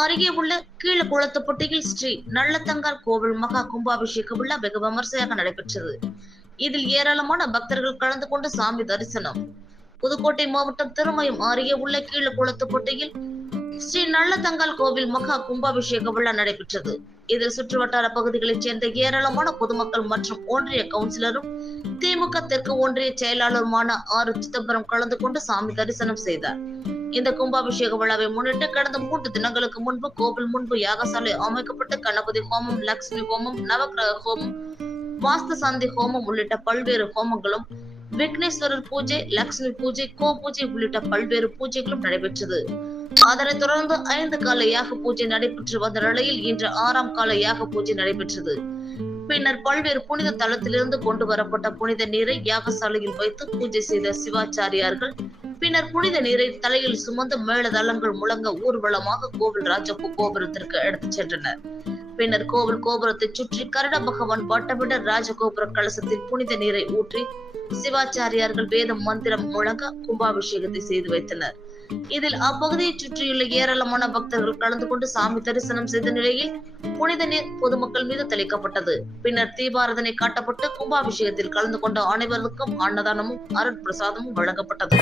அருகே உள்ள கீழக்குளத்துப்பட்டியில் ஸ்ரீ நல்லதங்காள் கோவில் மகா கும்பாபிஷேக விழா வெகு விமர்சையாக நடைபெற்றது. இதில் ஏராளமான பக்தர்கள் கலந்து கொண்டு சாமி தரிசனம். புதுக்கோட்டை மாவட்டம் திருமயம் அருகே உள்ள கீழக்குளத்துப்பட்டியில் ஸ்ரீ நல்லதங்காள் கோவில் மகா கும்பாபிஷேக விழா நடைபெற்றது. இதில் சுற்றுவட்டார பகுதிகளைச் சேர்ந்த ஏராளமான பொதுமக்கள் மற்றும் ஒன்றிய கவுன்சிலரும் திமுக தெற்கு ஒன்றிய செயலாளருமான ஆர் சிதம்பரம் கலந்து கொண்டு சாமி தரிசனம் செய்தார். இந்த கும்பாபிஷேக விழாவை முன்னிட்டு கடந்த 3 தினங்களுக்கு முன்பு கோவில் முன்பு யாகசாலை அமைக்கப்பட்டு கணபதி ஹோமம், லட்சுமி ஹோமம், நவக்கிரக ஹோமம், வாஸ்து சாந்தி ஹோமம் உள்ளிட்ட பல்வேறு ஹோமங்களும், விக்னேஸ்வரர் பூஜை, லட்சுமி பூஜை, கோ பூஜை உள்ளிட்ட பல்வேறு பூஜைகளும் நடைபெற்றது. அதனைத் தொடர்ந்து 5 கால யாக பூஜை நடைபெற்று வந்த நிலையில் இன்று 6ஆம் கால யாக பூஜை நடைபெற்றது. பின்னர் பல்வேறு புனித தலத்திலிருந்து கொண்டு வரப்பட்ட புனித நீரை யாகசாலையில் வைத்து பூஜை செய்த சிவாச்சாரியார்கள் பின்னர் புனித நீரை தலையில் சுமந்து மேளதளங்கள் முழங்க ஊர்வலமாக கோவில் ராஜ கோபுரத்திற்கு எடுத்துச் சென்றனர். பின்னர் கோவில் கோபுரத்தை சுற்றி கருட பகவான் வட்டமிட ராஜகோபுர கலசத்தில் புனித நீரை ஊற்றி சிவாச்சாரியார்கள் வேதம் மந்திரம் முழங்க கும்பாபிஷேகத்தை செய்து வைத்தனர். இதில் அப்பகுதியை சுற்றியுள்ள ஏராளமான பக்தர்கள் கலந்து கொண்டு சாமி தரிசனம் செய்த நிலையில் புனித நீர் பொதுமக்கள் மீது தெளிக்கப்பட்டது. பின்னர் தீபாரதனை காட்டப்பட்டு கும்பாபிஷேகத்தில் கலந்து கொண்ட அனைவருக்கும் அன்னதானமும் அருள் பிரசாதமும் வழங்கப்பட்டது.